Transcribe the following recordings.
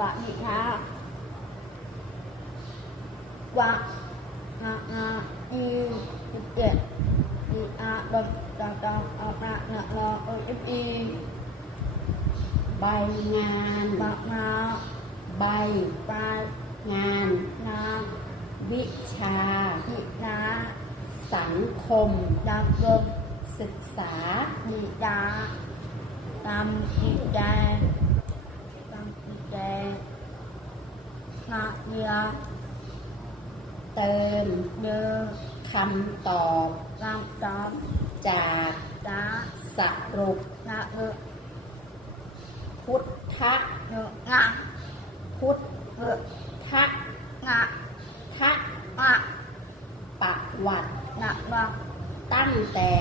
วะนิทาวะนานาอีสิบเจ็ดอีอาดมตองตองออกนาเนาะรอโอเอฟอีใบงานบะนาใบปลางานนาวิชาอินาสังคมดำดงศึกษาดีดาตำอีแดงตำอีแดงนาเดีย เติมเดินคำตอบลำตอมจากดาสรุปนาเออพุทธเนงะพุทเออธงะทะอะประวัตินะบะตั้งแต่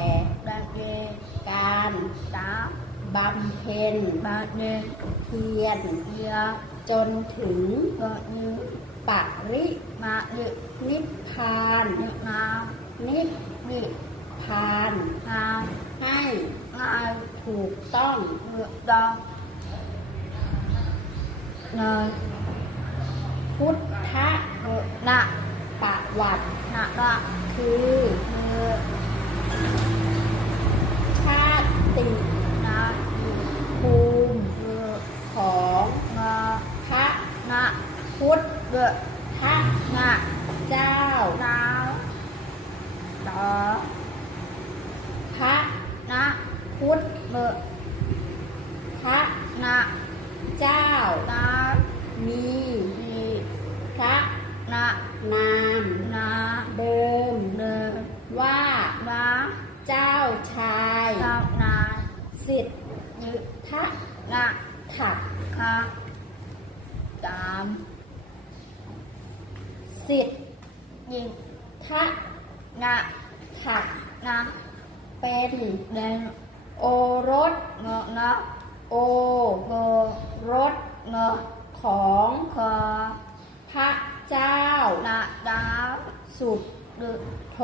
แดงเกการดาบำเพ็ญบาเนเพียรเดียจนถึงเกยื ปริมาเยนิพพานนนานิพนิพานนาให้งายถูกต้องเอดอเนยพุทธเอนะปะวัตินะละคือเออชาติ นา ภูมิ เออ ของ งา พระ นะ พุทธเออทะนะเจ้านาต่อพระนะพุทธเออทะนะเจ้านามีดีพระนะนามนาเดิมเดินว่ามาเจ้าชายเจ้านาสิทธยึทะนะถักคาตาม สิทธิ์ยิงทะนะถักนะเป็นเดนโอรสเงาะนะโอโกรสเงาะของคอพระเจ้านะดาวสุดดึโท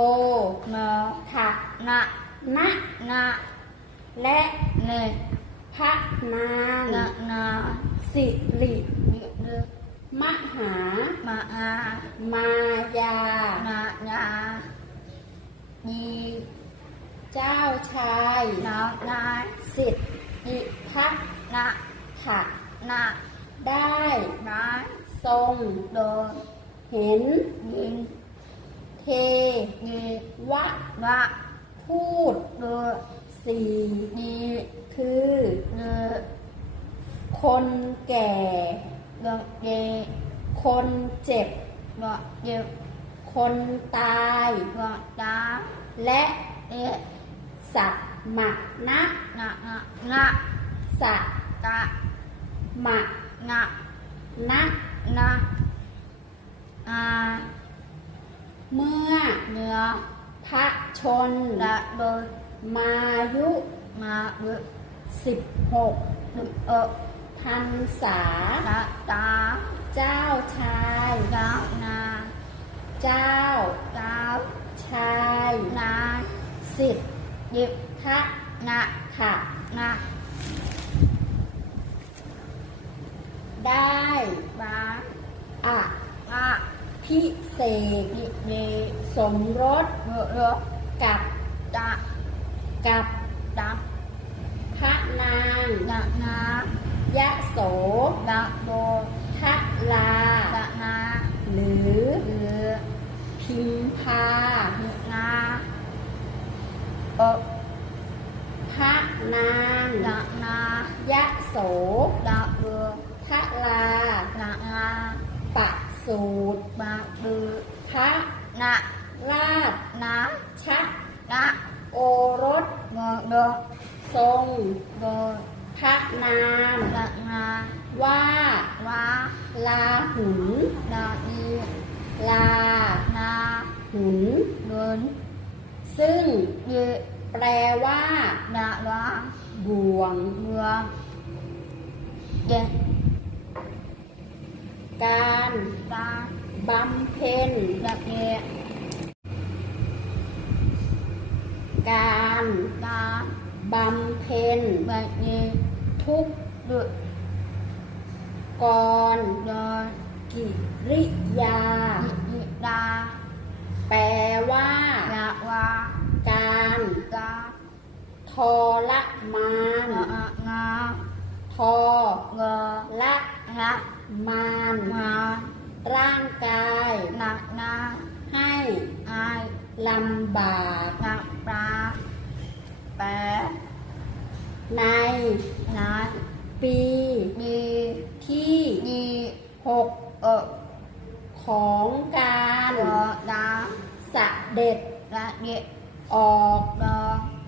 เงาะถักนะนะนะและเนพระนางนะนาสิริย หา มาอามายา นาญายีเจ้าชายนาวนาสิทธิยิทักนะถักนะได้นาทรงโดนเห็นยินเทยีวะวะพูดโดสี่ยีคือเนคนแก่ เดเย คนเจ็บวะเยคนตายวะดาและเอสัตมะนะนะนะนะสัตตะมะนะนะนะอาเมื่อเนื้อพระชนละโดยมายุมาเวสิบหกเออ พันษาละตาเจ้าชาย ดาวนาเจ้า ดาวชายนาสิทธิยิบทะนะขะนะได้บาอะอะพิเศษยิเดสมรสเออเออกับตะกับดาพระนางดานา ยะโสดาโบทะลาดานาหรือเอือพิมพานาเออพระนางดานา ยะโสดาเบือ ทะลา ดานา ปะสูตร บาบือ พระ นะ ราช นา ชะ นะ โอรส เงอโด ทรง โด พระนาม ดานา ว่า วา ลาหุนดาอีลา นาหุน เดินซึ่งเยแปลว่าดาลาบ่วงเมืองเยการตาบำเพ็ญดาเยการตาบำเพ็ญบาเยทุกดุ กกรเดินกิริยายิยิดาแปลว่า ยะวาการกาทรมานเงอะงาทอเงอละละมานมาร่างกายหนักนาให้อายลำบากหนักปลาแปะใน นาปีดี ที่ดีหกเออของการเออดาเด็จละเดะออกเดอ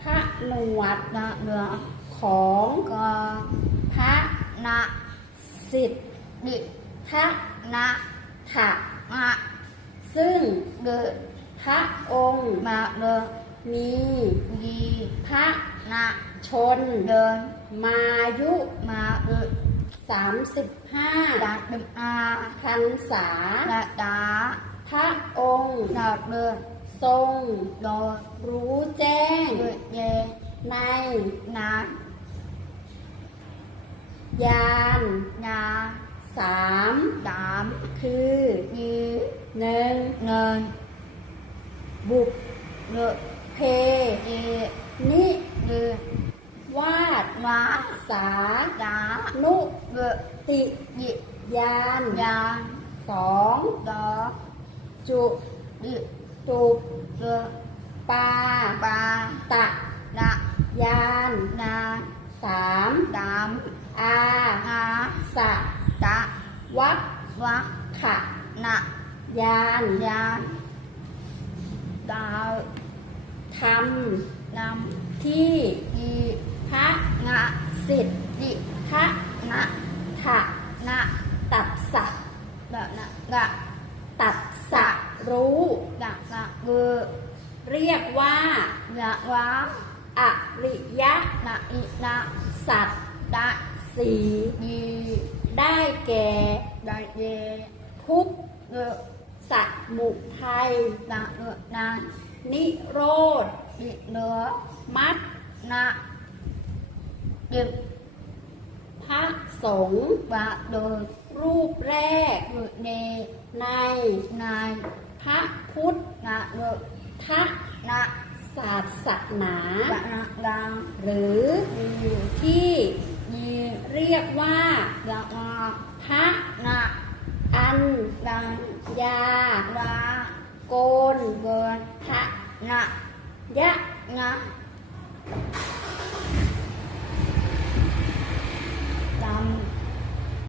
พระหนวดดาเดือของกอพระนะสิทธิดิทะนะถะอะซึ่งเดพระองค์มาเดอมีดีพระนะชนเดินมายุมาเออ สามสิบห้าดาดึมอาพรรษาดาดาพระองค์ดาเดินทรงโดนรู้แจ้งเดเยในนายานนาสามดามคือยีหนึ่งเนินบุกเดอเพเยนิเดอวาดวาสาดานุเดอติยิยานยาสองดอจุดิตุบเดอปาปาตะด ทนำที่ำยีพะงะสิทธิดิพระนะถะนะตัดสะดะนะกะตัดสะรู้ดะกะเกอเรียกว่ายะวะอริยะนะอินะสัตว์ดะสียีได้แก่ไดะเยทุกเอสัตมุทัยดะเอนานิโรธดิเนือมัดนะ ดิบพระสงฆ์บะโดยรูปแรกดุเนในนพระพุทธนะเดอทะนะ ศาสนาะนะังหรือที่ยีเรียกว่ายะวะพระนะอัญดังญาวาโกนเกินทะนะยะนะ